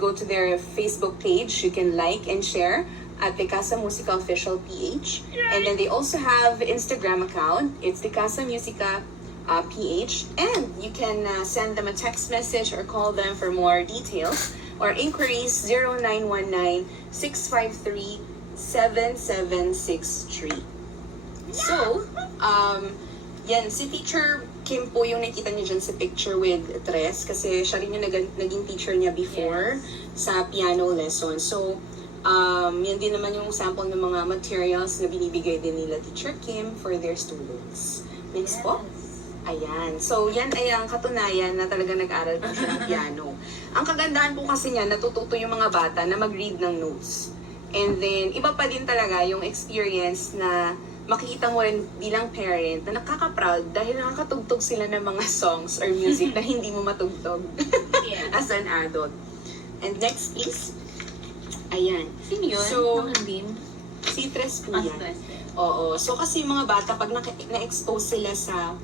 go to their Facebook page. You can like and share at the Casa Musica Official PH. And then they also have Instagram account. It's the Casa Musica PH. And you can send them a text message or call them for more details or inquiries 0919-653-7763. So, yan, si Teacher Kim po yung nakita niyo dyan sa picture with Tres kasi siya rin yung naging teacher niya before sa piano lesson. So, yan din naman yung sample ng mga materials na binibigay din nila Teacher Kim for their students. Next po. Ayan. So, yan ay ang katunayan na talaga nag-aral po siya ng piano. Ang kagandahan po kasi niya, natututo yung mga bata na mag-read ng notes. And then, iba pa din talaga yung experience na makikita mo rin bilang parent na nakaka-proud dahil nakakatugtog sila ng mga songs or music na hindi mo matugtog as an adult. And next, please. Ayan. Sino yun? So, Nakalim? si Tres po yan. Oo. So, kasi yung mga bata, pag na-expose sila sa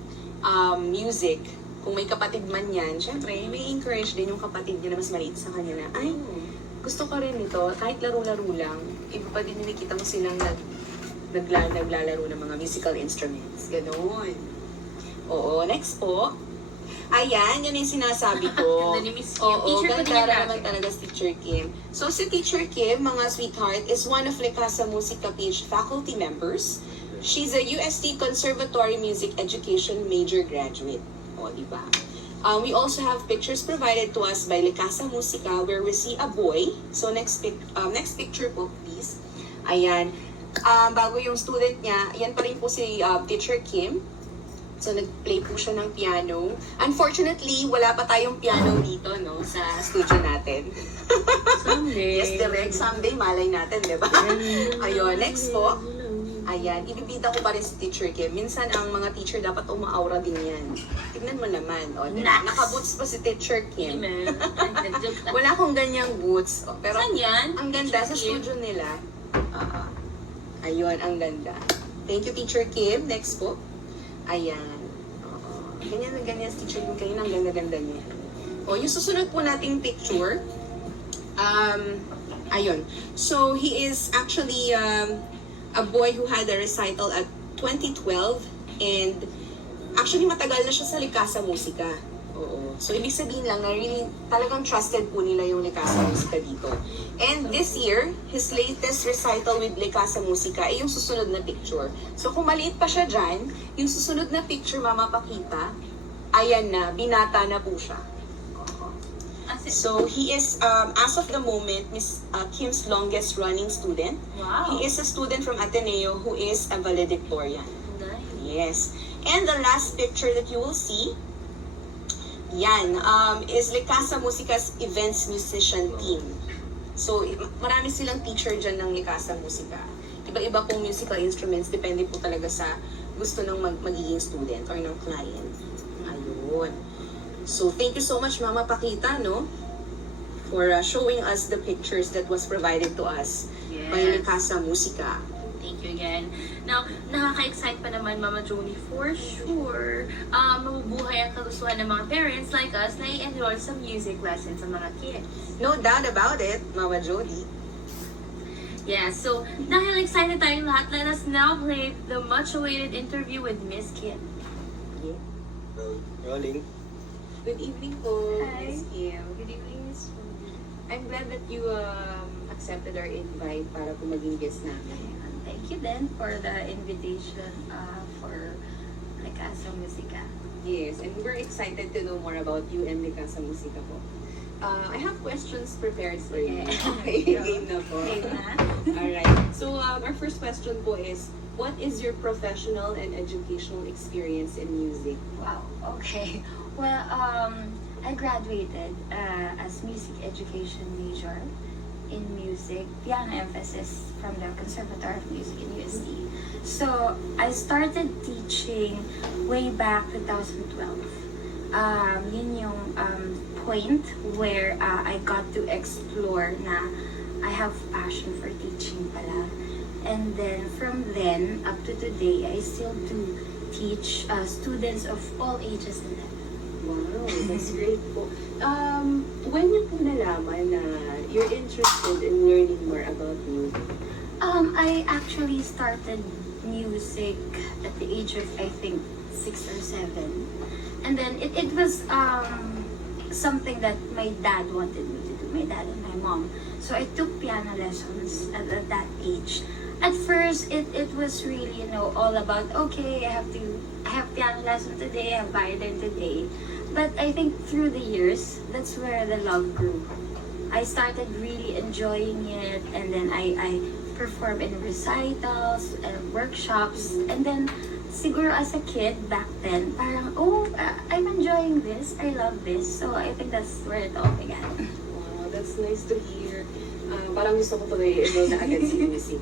music, kung may kapatid man yan, syempre, may encourage din yung kapatid niya na mas maliit sa kanya na, ay, gusto ko rin ito, kahit laro-laro lang, iba pa din nakikita mo silang naglalaro ng mga musical instruments. Ganon. Oo, next po. Ayan, yan yung sinasabi ko. Ganda ni Miss Kim. Oo, Teacher ko din ganda yan naman talaga si Teacher Kim. So, si Teacher Kim, mga sweetheart, is one of Casa Musica PH faculty members. She's a UST Conservatory Music Education major graduate. O, diba? We also have pictures provided to us by Casa Musica where we see a boy. So, next picture po, please. Ayan. Bago yung student niya, yan pa rin po si Teacher Kim. So, nag-play po siya ng piano. Unfortunately, wala pa tayong piano dito, no, sa studio natin. Someday. Yes, direct. Someday, malay natin, di ba? Ayun, next po. Ayan, ibibita ko pa rin si Teacher Kim. Minsan, ang mga teacher dapat umaaura din yan. Tignan mo naman. O, diba? Naka-boots pa si Teacher Kim. Wala akong ganyang boots. O, pero, saan yan? Ang ganda sa studio nila. Ayun, ang ganda. Thank you, Teacher Kim. Next po. Ayan. Ganyan na ganyan si Teacher Kim. Kanina ang ganda-ganda niya. O, yung susunod po nating picture. Ayun. So, he is actually a boy who had a recital at 2012 and actually matagal na siya sa Casa Musica. Oo. So, ibig sabihin lang na really talagang trusted po nila yung Casa Musica dito. And this year, his latest recital with Casa Musica ay yung susunod na picture. So, kung maliit pa siya dyan, yung susunod na picture mamapakita, ayan na, binata na po siya. So, he is, as of the moment, Miss Kim's longest running student. Wow. He is a student from Ateneo who is a valedictorian. Nice. Yes. And the last picture that you will see, yan, is Casa Musica's events musician team. So, marami silang teacher dyan ng Casa Musica. Iba-iba pong musical instruments, depende po talaga sa gusto ng magiging student or ng client. Ayun. So, thank you so much, Mama Pakita, no? For showing us the pictures that was provided to us by Casa Musica. Thank you again. Now, nakaka-excite pa naman, Mama Joni, for sure. Mabubuhay ang kagustuhan ng mga parents like us na i-enroll sa music lessons sa mga kids. No doubt about it, Mama Jodee. Yeah, so, dahil excited tayong lahat, let us now play the much-awaited interview with Miss Kim. Yeah. Rolling. Good evening po, Hi. Miss Kim. Good evening, Miss Jodee. I'm glad that you accepted our invite para po maging guest namin. Thank you then for the invitation for Casa Musica. Yes, and we're excited to know more about you and Casa Musica po. I have questions prepared for you. Okay, game na po. Game na. Alright. So, our first question po is, what is your professional and educational experience in music? Wow, okay. Well, I graduated as music education major in music, piano emphasis from the Conservatory of Music in UST. So, I started teaching way back 2012. Yun yung point where I got to explore na I have passion for teaching pala. And then, from then up to today, I still do teach students of all ages and levels. Wow, that's great po. When niyo po nalaman na you're interested in learning more about music? I actually started music at the age of, I think, 6 or 7. And then it was something that my dad wanted me to do, my dad and my mom. So I took piano lessons at that age. At first, it was really, all about, okay, I have piano lesson today, I have violin today. But I think through the years, that's where the love grew. I started really enjoying it, and then I perform in recitals and workshops. And then, siguro as a kid back then, parang, I'm enjoying this, I love this. So I think that's where it all began. Wow, that's nice to hear. Parang gusto ko tuloy enroll na agad sa music.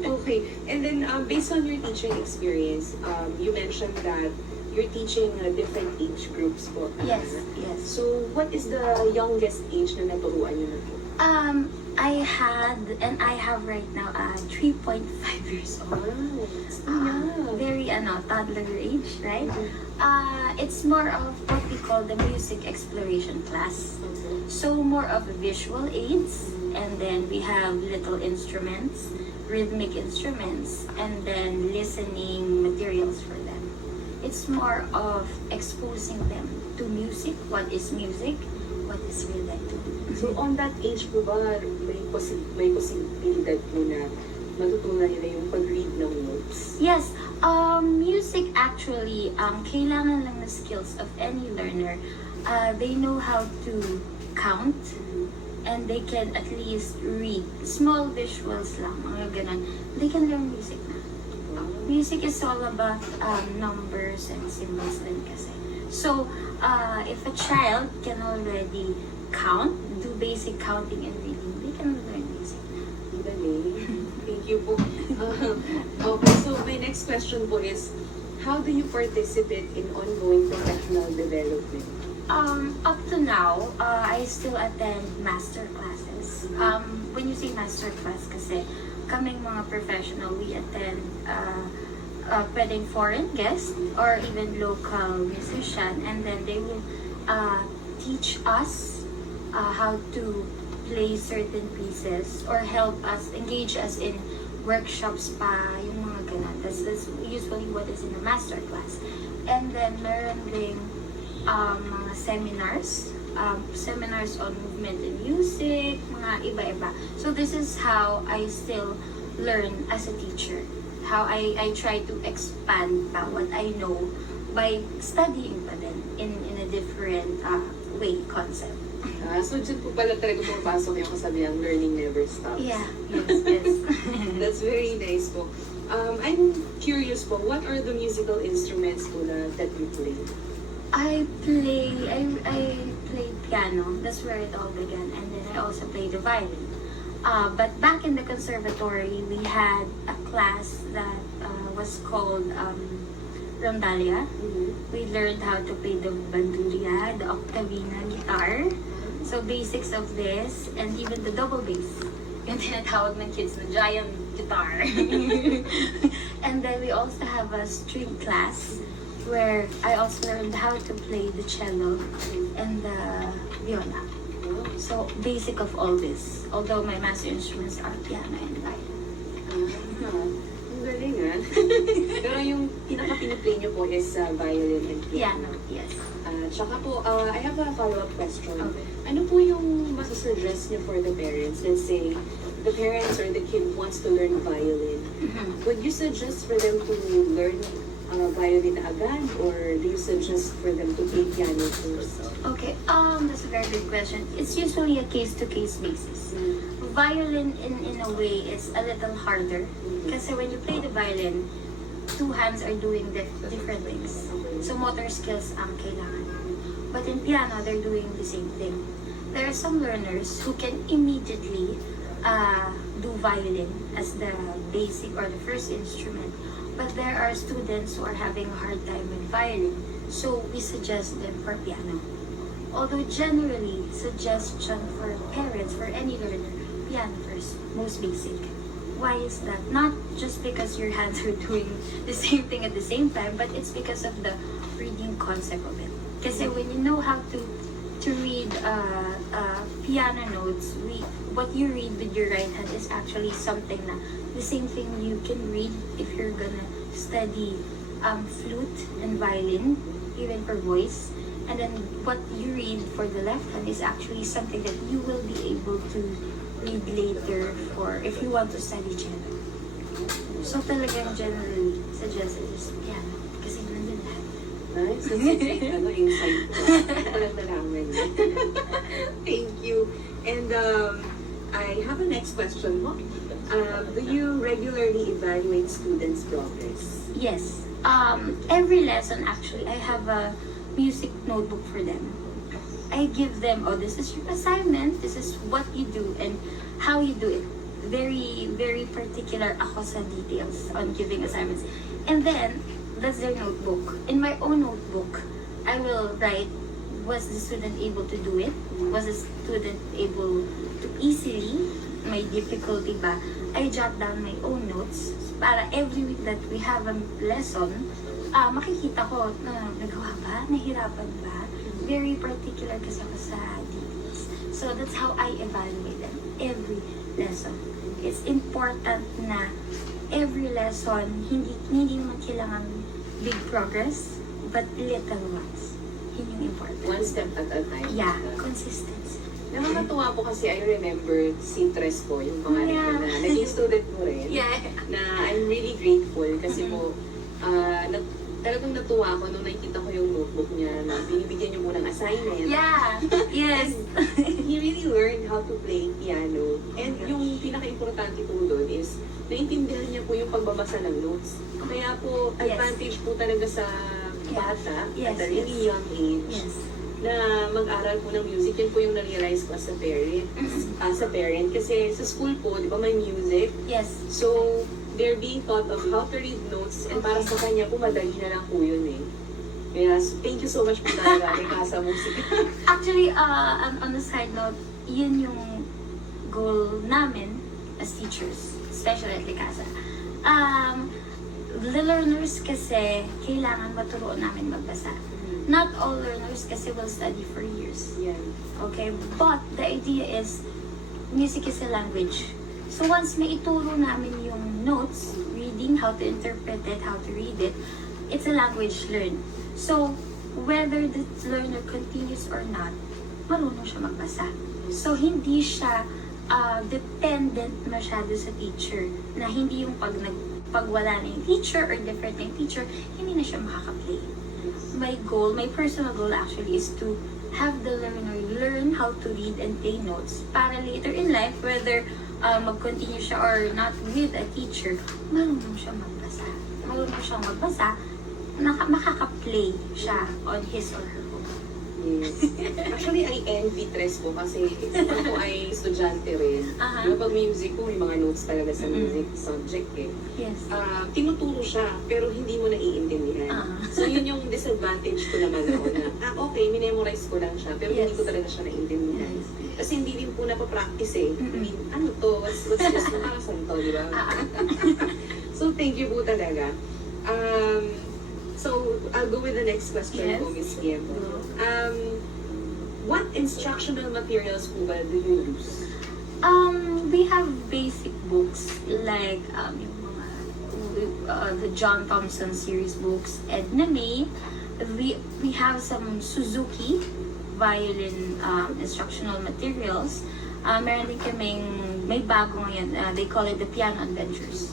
Okay, and then based on your teaching experience, you mentioned that you're teaching different age groups po. Yes, yes. So what is the youngest age na naturuan niyo na po? I had, and I have right now, 3.5 years old. Wow, it's young. Very, toddler age, right? It's more of what we call the music exploration class. Okay. So more of visual aids, and then we have little instruments, rhythmic instruments, and then listening materials for them. It's more of exposing them to music, what is music, what is rhythm. So on that age po ba, may posibilidad po na matutunan nila yung pag-read ng notes? Yes, music actually, kailangan lang na skills of any learner. They know how to count, and they can at least read. Small visuals lang, mga ganun. They can learn music na. Music is all about numbers and symbols din kasi. So, if a child can already count, do basic counting and reading, they can learn music. Dali. Thank you po. Okay, so my next question po is, how do you participate in ongoing professional development? Up to now, I still attend master classes. When you say master class kasi, kaming mga professional, we attend pwedeng foreign guest or even local musician, and then they will teach us how to play certain pieces or help us, engage us in workshops pa, yung mga ganun. That's usually what is in a master class. And then meron ding mga seminars on movement and music, mga iba-iba. So this is how I still learn as a teacher. How I try to expand pa what I know by studying pa din in a different way, concept. So dyan po pala talaga pumapasok yung kasabihang learning never stops. Yeah, yes. That's very nice po. I'm curious po, what are the musical instruments po that you play? I play piano. That's where it all began. And then I also play the violin. But back in the conservatory, we had a class that was called Rondalia. We learned how to play the bandurria, the octavina guitar. So basics of this, and even the double bass. Yung tinatawag ng kids na giant guitar. And then we also have a string class where I also learned how to play the cello and the viola. So basic of all this. Although my master instruments are piano and violin. Ang galing Pero yung pinaka-piniplay nyo po is violin and piano. Piano, yes. Tsaka po, I have a follow-up question. Okay. Ano po yung masasuggest nyo for the parents? Let's say, the parents or the kid wants to learn violin. Would you suggest for them to learn violin agad, or do you suggest for them to play piano first? Okay, that's a very good question. It's usually a case-to-case basis. Violin, in a way, is a little harder. Kasi when you play the violin, two hands are doing different things. So motor skills ang kailangan. But in piano, they're doing the same thing. There are some learners who can immediately do violin as the basic or the first instrument. But there are students who are having a hard time with violin. So we suggest them for piano. Although generally, suggestion for parents, for any learner, piano first, most basic. Why is that? Not just because your hands are doing the same thing at the same time, but it's because of the reading concept of it. Kasi when you know how to read piano notes, what you read with your right hand is actually something na the same thing you can read if you're gonna study flute and violin, even for voice. And then what you read for the left hand is actually something that you will be able to read later for if you want to study cello. So talagang generally suggested is piano kasi nandun lahat. Nice. That's insight ko. Walang nalaman. Thank you. And I have a next question. Do you regularly evaluate students' progress? Yes. Every lesson actually, I have a music notebook for them. I give them, this is your assignment, this is what you do and how you do it. Very, very particular ako sa details on giving assignments. And then, that's their notebook. In my own notebook, I will write, was the student able to do it? Was the student able to easily? May difficulty ba? I jot down my own notes para every week that we have a lesson, makikita ko na nagawa ba? Nahirapan ba? Very particular kasi ako sa details. So that's how I evaluate them every lesson. It's important na every lesson, hindi naman kailangan big progress, but little ones. Yun yung important. One step at a time. Yeah, consistency. Nakakatuwa po kasi I remember si Tres po, yung pangalan ko na naging student mo rin. Yeah. Na I'm really grateful kasi po, talagang natuwa ako nung nakikita ko yung notebook niya na binibigyan niyo mo ng assignment. Yeah. Yes. He really learned how to play piano. And yung pinaka-importante po doon is, naintindihan niya po yung pagbabasa ng notes. Kaya po, advantage po talaga sa bata at a really young age. Yes. Na mag-aral po ng music, yun po yung na-realize ko as a parent. Kasi sa school po, di ba may music? Yes. So, they're being taught of how to read notes and para sa kanya po, madali na lang po yun eh. Kaya, thank you so much po talaga kay Casa Musica. Actually, on the side note, yun yung goal namin as teachers, especially at Casa. The learners kasi, kailangan maturuan namin magbasa. Not all learners kasi will study for years. Yeah. Okay? But the idea is, music is a language. So once may ituro namin yung notes, reading, how to interpret it, how to read it, it's a language learned. So, whether the learner continues or not, marunong siya magbasa. So, hindi siya dependent masyado sa teacher, na hindi yung pag wala na yung teacher or different na yung teacher, hindi na siya makaka-play. My personal goal actually is to have the learner learn how to read and play notes para later in life, whether mag-continue siya or not with a teacher, marunong siya magbasa. Makaka-play siya on his or her own. Yes. Actually, I envy Tres po kasi ako po ay estudyante rin. Diba pag music po, may mga notes talaga sa music subject eh. Yes. Tinuturo siya, pero hindi mo naiintindihan. So, yun yung disadvantage ko naman ako na, okay, minemorize ko lang siya, pero hindi ko talaga siya naiintindihan. Kasi hindi din po napapractice eh. I mean, ano to? What's this? Nakakasan to, di ba? So, thank you po talaga. So, I'll go with the next question po, Ms. Kim. What instructional materials po ba do you use? We have basic books like yung mga the John Thompson series books, Edna May. We have some Suzuki violin instructional materials. Meron din kaming may bago ngayon, they call it the Piano Adventures.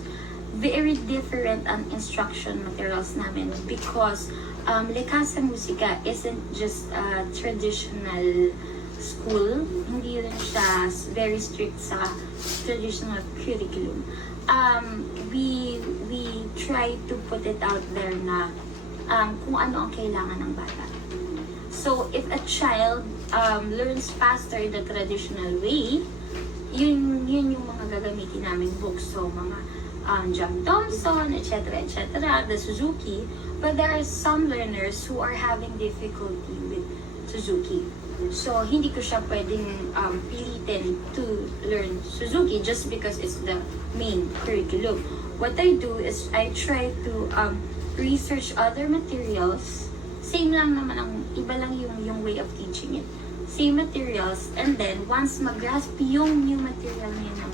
Very different ang instruction materials namin because Casa Musica isn't just a traditional school. Hindi rin siya very strict sa traditional curriculum. We try to put it out there na kung ano ang kailangan ng bata. So, if a child learns faster the traditional way, yun yung mga gagamitin namin books. So, mga John Thompson, etc., the Suzuki. But there are some learners who are having difficulty with Suzuki. So, hindi ko siya pwedeng pilitin to learn Suzuki just because it's the main curriculum. What I do is I try to research other materials same lang naman ang, iba lang yung way of teaching it. Same materials, and then once mag-grasp yung new material niya ng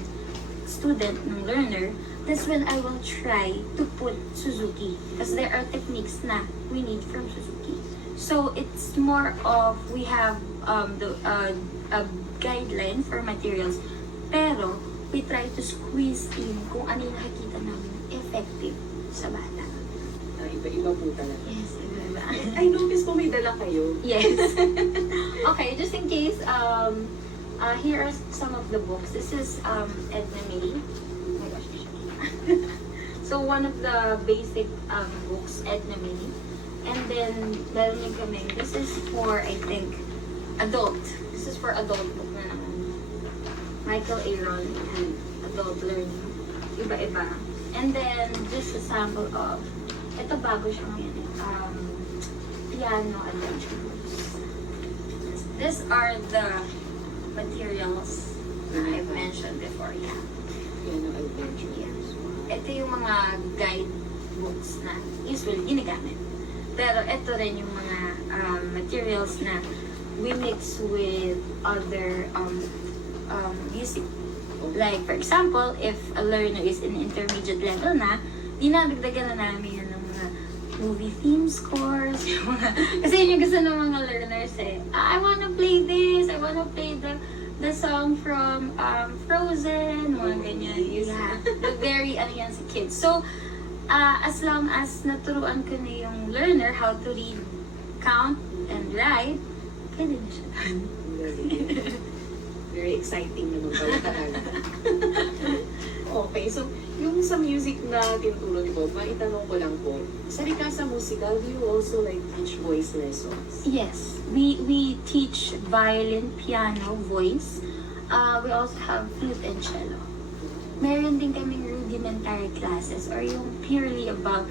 student, ng learner, that's when I will try to put Suzuki. Because there are techniques na we need from Suzuki. So it's more of, we have a guideline for materials, pero we try to squeeze in kung ano yung nakikita namin effective sa bata. Iba-iba po talaga. Yes, iba-iba. I notice po may dala kayo. Yes. Okay, just in case, here are some of the books. This is Edna May. Oh my gosh, so one of the basic books, Edna May. And then, meron din kami, this is for, I think, adult. This is for adult book na naman. Michael Aaron and adult learning. Iba-iba. And then, just a sample of, ito bago siya ngayon, piano adventure books. These are the materials na I've mentioned before. Yeah. Piano adventure. Yeah. Ito yung mga guide books na usually ginagamit. Pero ito rin yung mga materials na we mix with other music. Like, for example, if a learner is in intermediate level na, dinadagdagan na namin yan ng mga movie theme scores. Kasi yun yung gusto ng mga learners eh. I wanna play this, I wanna play the song from Frozen, mga ganyan. Yeah. The very, ano yan sa kids. So, as long as naturuan ko na yung learner how to read, count, and write, pwede na siya. Very exciting naman pala talaga. Okay, so yung sa music na tinuturo ni Bob, maitanong ko lang po, sa Casa Musica, do you also like teach voice lessons? Yes, we teach violin, piano, voice. We also have flute and cello. Meron din kaming rudimentary classes or yung purely about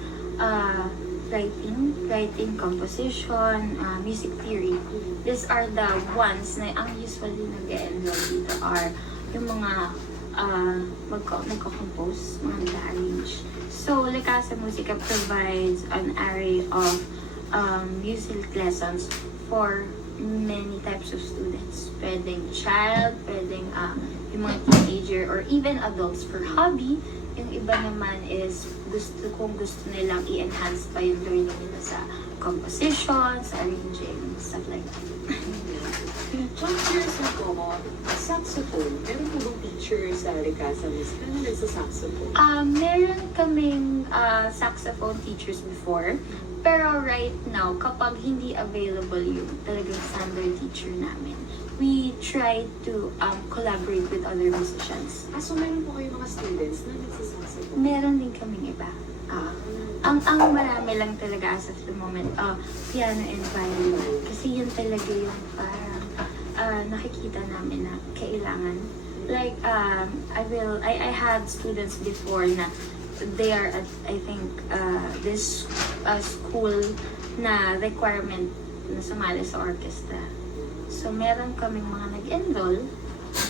writing, composition, music theory. These are the ones na ang usually nag-enroll dito are yung mga nagko-compose, mga nag-arrange. So, Casa Musica provides an array of music lessons for many types of students. Pwedeng child, pwedeng yung mga teenager, or even adults for hobby. Yung iba naman is kung gusto nilang i-enhance pa yung learning nila sa composition, sa arranging, stuff like that. Just curious po ako, saxophone, meron po bang teacher sa Casa Musica na nagsa-saxophone? Meron kaming saxophone teachers before, pero right now, kapag hindi available yung talagang standard teacher namin, we try to collaborate with other musicians. So meron po kayo mga students na nagsa-saxophone? Meron din kaming iba. Ang marami lang talaga as of the moment, piano and violin. Kasi yun talaga yung parang nakikita namin na kailangan. Like, I had students before na they are at, I think, this school na requirement na sumali sa orchestra. So, meron kaming mga nag-enroll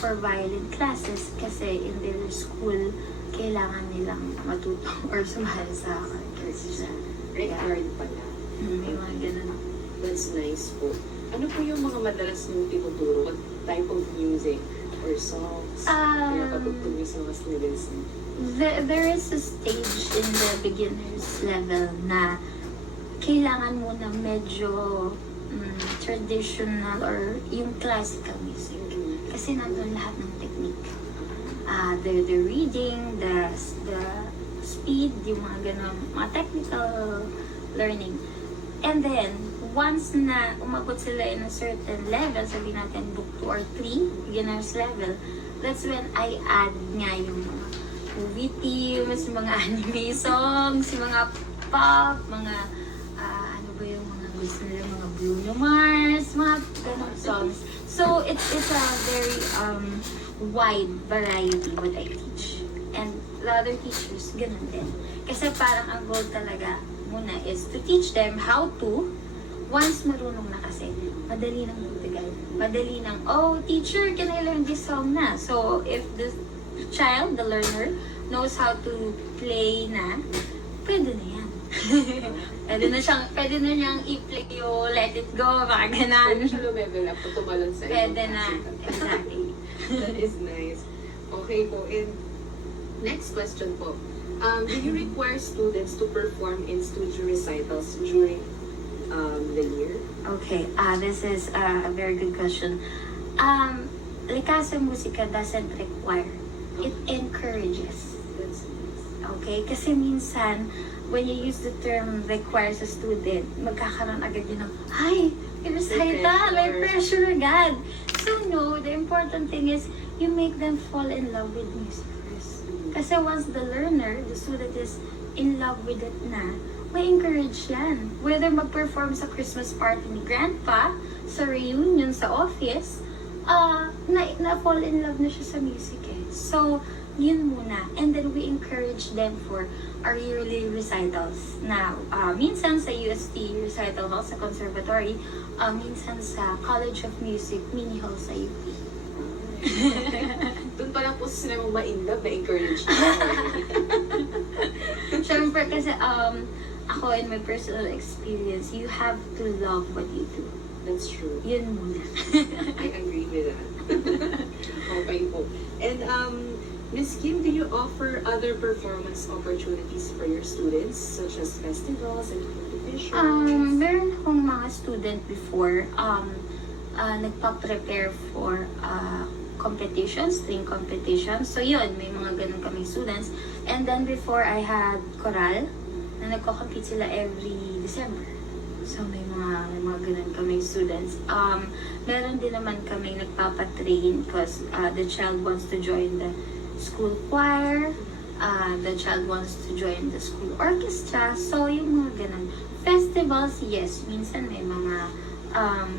for violin classes kasi in their school, kailangan nilang matutong or sumali sa orchestra. Required pala. May mga ganun. That's nice po. Ano po yung mga madalas nyung tinuturo? What type of music or songs? Kaya patutong yung sa mga students niyo? There is a stage in the beginner's level na kailangan mo na medyo traditional or yung classical music. Kasi nandun lahat ng technique. The reading, the speed, yung mga ganun, mga technical learning. And then, once na umabot sila in a certain level, sabihin natin book 2 or 3, beginner's level, that's when I add nga yung mga movie themes, mga anime songs, yung mga pop, mga ano ba yung mga gusto nila, mga Bruno Mars, mga ganong songs. So, it's a very wide variety what I teach. And the other teachers, ganun din. Kasi parang ang goal talaga muna is to teach them how to, once marunong na kasi, madali nang butigan. Madali nang, oh, teacher, can I learn this song na? So, if the child, the learner, knows how to play na, pwede na yan. pwede na niyang i-play yung Let It Go, mga ganon. Pwede siya level up kung tumalon sa Pwede ibang na. klase. Exactly. That is nice. Okay po. And next question po. Do you require students to perform in studio recitals during the year? Okay, this is a very good question. Casa Musica doesn't require. It encourages. That's nice. Okay? Kasi minsan, when you use the term requires a student, magkakaroon agad yun ng, ay, may recital, may pressure agad. So no, the important thing is, you make them fall in love with music first. Kasi once the learner, the student is in love with it na, may encourage yan. Whether mag-perform sa Christmas party ni Grandpa, sa reunion sa office, na-fall in love na siya sa music eh. So, yun muna. And then we encourage them for our yearly recitals. Now, minsan sa UST recital hall sa conservatory, minsan sa College of Music mini hall sa UP. Doon pa lang po sila mong ma-in-love, na-encourage na. Siyempre kasi, ako in my personal experience, you have to love what you do. That's true. Yun muna. I agree with that. Okay po. And Miss Kim, do you offer other performance opportunities for your students, such as festivals and competitions? Meron akong mga student before, nagpa-prepare for competitions, string competitions. So yun, may mga ganun kaming students. And then before, I had choral, na nagko-compete sila every December. So may mga ganun kaming students. Meron din naman kaming nagpapatrain because the child wants to join the school choir, the child wants to join the school orchestra. So yung mga ganun. Festivals, yes, minsan may mga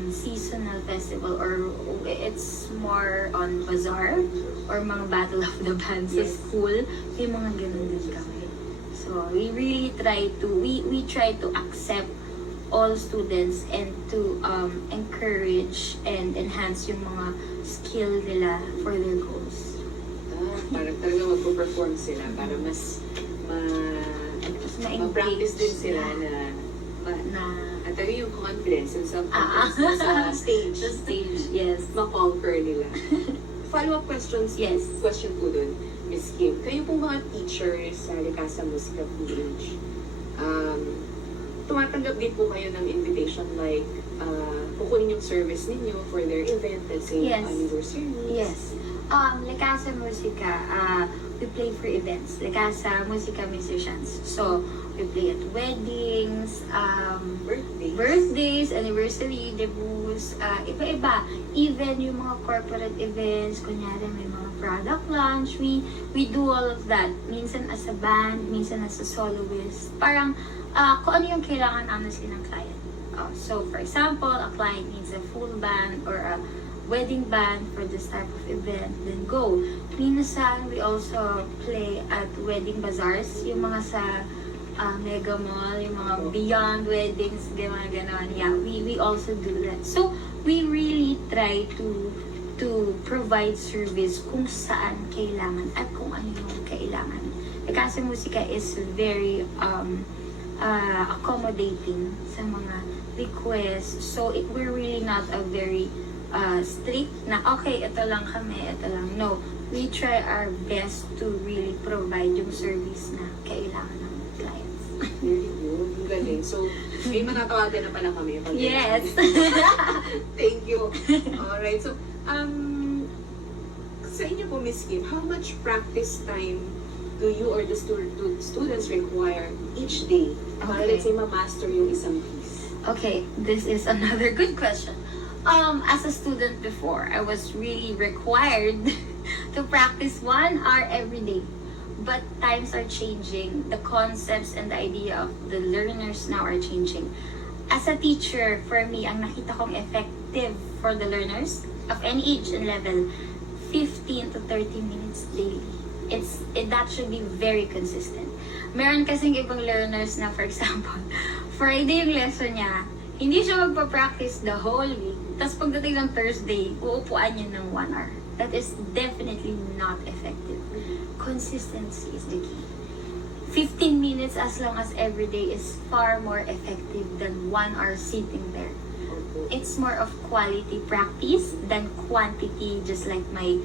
seasonal festival or it's more on bazaar or mga battle of the bands sa school. May mga ganun din kami. So we really try to, we try to accept all students and to encourage and enhance yung mga skill nila for their goals. Para talaga magpo-perform sila para mas ma-practice din sila na at talaga yung confidence and self-confidence sa stage. The stage, yes. Ma-conquer nila. Follow-up questions. Yes. Question po dun, Miss Kim. Kayo po mga teachers sa Casa Musica PH, tumatanggap din po kayo ng invitation like kukunin yung service ninyo for their event, let's say Yes. anniversary. Yes. Casa Musica, we play for events. Casa Musica musicians. So, we play at weddings, birthdays, anniversary, debuts, iba-iba. Even yung mga corporate events, kunyari may mga product launch, we do all of that. Minsan as a band, minsan as a soloist. Parang, kung ano yung kailangan honestly ng client. So, for example, a client needs a full band or a wedding band for this type of event, then go. Minsan, we also play at wedding bazaars, yung mga sa Mega Mall, yung mga beyond weddings, gano'n. Yeah, we also do that. So, we really try to provide service kung saan kailangan at kung ano yung kailangan. Casa Musica is very accommodating sa mga requests. So, we're really not a very strict na, okay, ito lang kami, ito lang. No, we try our best to really provide yung service na kailangan ng clients. Very good. Ang galing. So, may matatawagan na pala kami. Yes! Thank you. Alright. So, sa inyo po, Miss Kim, how much practice time do you or the students require each day para, let's say, ma-master yung isang piece? Okay, this is another good question. As a student before, I was really required to practice 1 hour every day. But times are changing. The concepts and the idea of the learners now are changing. As a teacher, for me, ang nakita kong effective for the learners of any age and level, 15 to 30 minutes daily. That should be very consistent. Meron kasing ibang learners na, for example, Friday yung lesson niya, hindi siya magpa-practice the whole week. Tapos pagdating ng Thursday, uupuan niya ng 1 hour. That is definitely not effective. Consistency is the key. 15 minutes as long as every day is far more effective than 1 hour sitting there. It's more of quality practice than quantity, just like my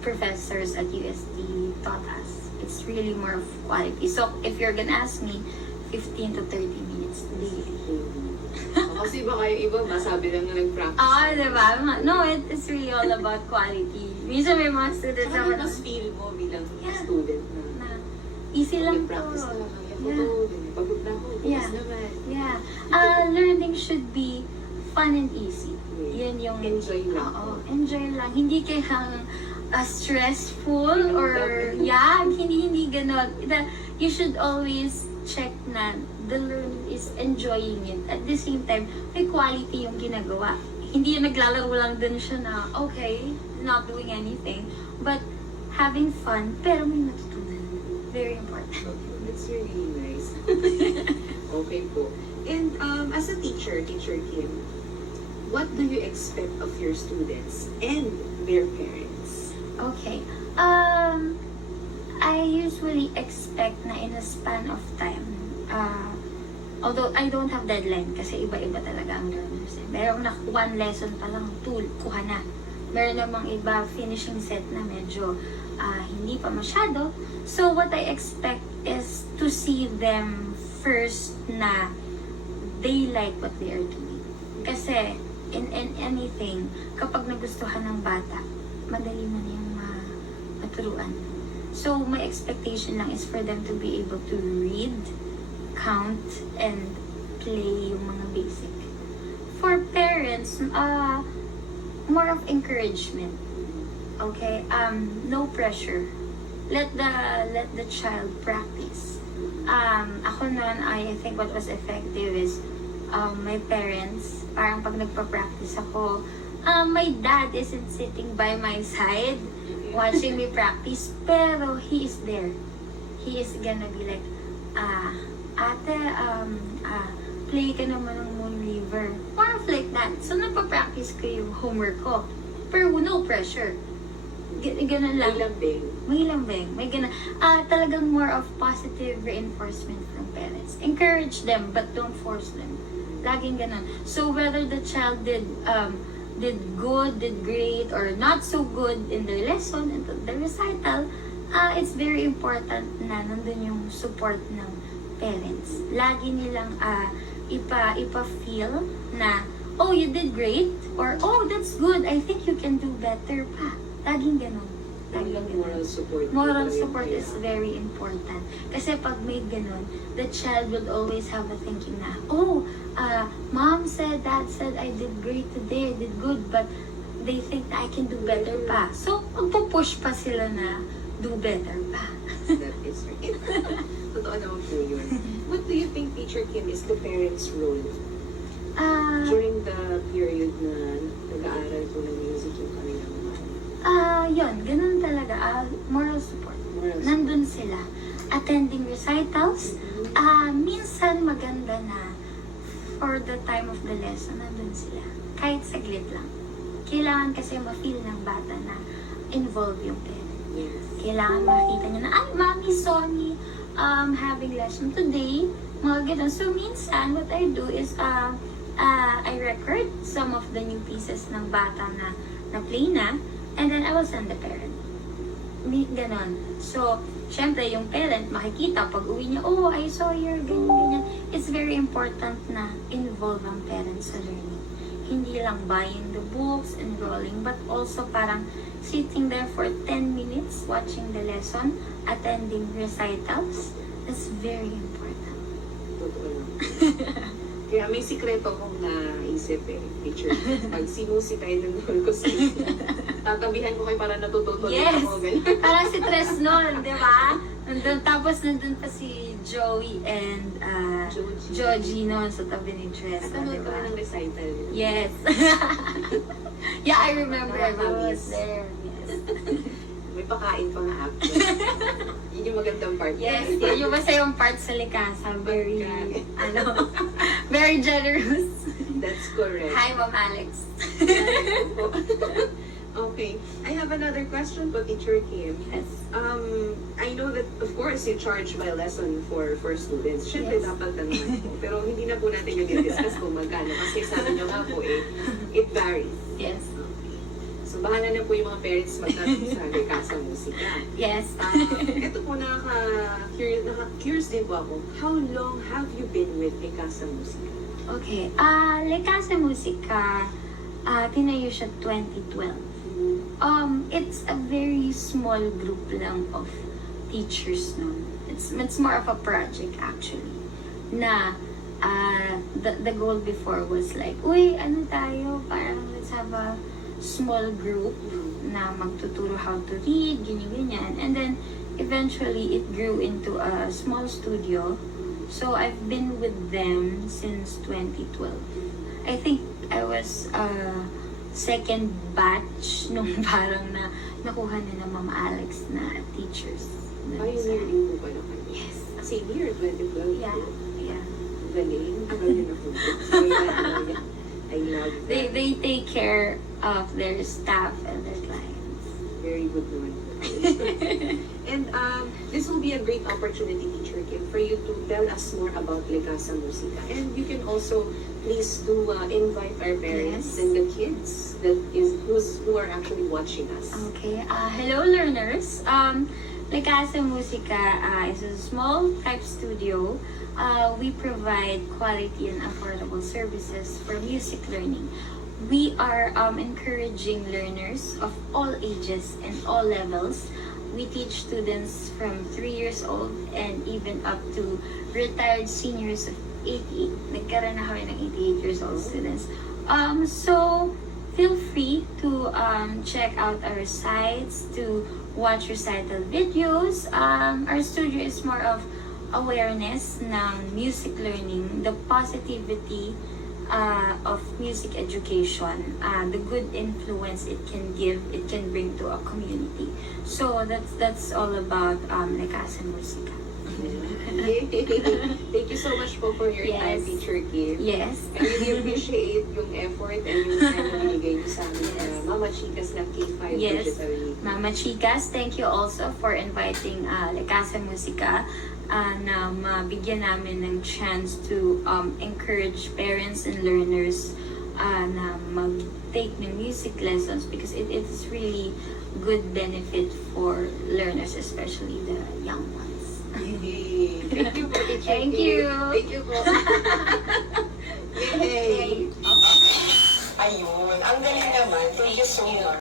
professors at UST taught us. It's really more of quality. So, if you're gonna ask me, 15 to 30 minutes daily. Kasi baka yung iba masabi lang na nag-practice. Diba? No, it's really all about quality. Minsan may mga students Saka na mas feel mo bilang Yeah. student na easy lang to. nag-practice na lang kaya ko Yeah. to, pagod na ako, Yeah. bukas naman. Yeah. Learning should be fun and easy. Yun yung... Enjoy lang. Oo, enjoy lang. Hindi kayang stressful or... hindi ganon. You should always check na the learner is enjoying it. At the same time, may quality yung ginagawa. Hindi yung naglalaro lang din siya na, okay, not doing anything. But having fun, pero may natutunan. Very important. That's really nice. Okay po. And as a teacher, Teacher Kim, what do you expect of your students and their parents? Okay. I usually expect na in a span of time, although I don't have deadline kasi iba-iba talaga ang learners. Merong na one lesson pa lang, kuha na. Meron namang iba finishing set na medyo hindi pa masyado. So what I expect is to see them first na they like what they are doing. Kasi in anything, kapag nagustuhan ng bata, madali man yung maturuan. So, my expectation lang is for them to be able to read, count, and play yung mga basic. For parents, more of encouragement. Okay? No pressure. Let the child practice. Ako noon, I think what was effective is my parents, parang pag nagpa-practice ako, my dad isn't sitting by my side watching me practice, pero he is there. He is gonna be like, ate, play ka naman ng Moon River. More of like that. So, nagpa-practice ko yung homework ko. Pero no pressure. Ganun lang. May lambing. May ganun. Talagang more of positive reinforcement from parents. Encourage them, but don't force them. Laging ganun. So, whether the child did good, did great, or not so good in their lesson, in the recital, it's very important na nandun yung support ng parents. Lagi nilang ipa-feel na, oh, you did great, or oh, that's good, I think you can do better pa. Laging ganun. Moral support. Moral support is very important. Kasi pag may ganun, the child would always have a thinking na, oh, mom said, dad said, I did great today, I did good, but they think that I can do better pa. So, magpupush pa sila na do better pa. That is right. Totoo naman po yun. What do you think, Teacher Kim, is the parents' role during the period na nag-aaral po ng music yung kanilang mga? Yun, ganun talaga. Moral support. Nandun sila. Attending recitals. Minsan maganda na for the time of the lesson, nandun sila. Kahit saglit lang. Kailangan kasi ma-feel ng bata na involved yung parent. Yes. Kailangan makita niya na, ay, Mommy saw me having lesson today. Mga ganun. So, minsan, what I do is, I record some of the new pieces ng bata na play na, and then I will send the parent. Ganon. So, syempre, yung parent, makikita pag uwi niya, oh, I saw your ganyan. It's very important na involve ang parents sa learning. Hindi lang buying the books, enrolling, but also parang sitting there for 10 minutes, watching the lesson, attending recitals. That's very important. Totoo lang. Kaya may sikreto akong naisip Teacher. Pag simusika yun ng ko sa tatabihan ko kayo para natututo Yes! ako. Ganyan. Parang si Tres noon, di ba? Tapos nandun pa si Joey and Jodee noon sa tabi ni Tres. Nanood Di kami ba? ng recital. Yes. Yeah, I remember. I Mga was there. Yes. May pakain pa nga after. Yun yung magandang part. Yes, yun yung masayang part sa Likasa. Very, Pagkain. very generous. That's correct. Hi, Ma'am Alex. Okay. I have another question po, Teacher Kim. Yes. I know that, of course, you charge by lesson for students. Siyempre, Yes. dapat naman po. Pero hindi na po natin yung discuss kung magkano. Kasi sabi nyo nga po, it varies. Yes. Okay. So, bahala na po yung mga parents magtanong sa Casa Musica. Yes. Ito po, nakaka-curious din po ako. How long have you been with Casa Musica? Okay. Casa Musica, tinayo siya 2012. It's a very small group lang of teachers no. It's more of a project actually. Na the goal before was like, uy, ano tayo? Parang let's have a small group na magtuturo how to read, ganyan. And then eventually it grew into a small studio. So I've been with them since 2012. I think I was second batch nung parang na nakuha ni na Mama Alex na teachers. Pioneer din po pala kayo. Yes. Same year, 2012. Yeah. Yeah. Galing. Galing na po. I love that. They take care of their staff and their clients. Very good naman. And this will be a great opportunity, Teacher Kim, for you to tell us more about Casa Musica. And you can also please do invite our parents Yes. and the kids who are actually watching us. Okay. Hello, learners. Casa Musica is a small type studio. We provide quality and affordable services for music learning. We are encouraging learners of all ages and all levels. We teach students from 3 years old and even up to retired seniors of 88. Nagkaroon na kami ng 88 years old students. So, feel free to check out our sites, to watch recital videos. Our studio is more of awareness ng music learning, the positivity of music education, the good influence it can give, it can bring to a community. So that's all about Casa Musica. Thank you so much po for your time, Yes. Teacher Kim. Yes. I really appreciate yung effort and yung time na binigay niyo sa amin na Mama Chikas na K5 Yes. Digital Media. Mama Chikas, thank you also for inviting Casa Musica na mabigyan namin ng chance to encourage parents and learners na mag-take ng music lessons because it is really good benefit for learners, especially the young ones. Yay. Thank you po, Teacher Thank Kim. you. Thank you po. Yay! Ayun, ang galing naman. Thank you so much.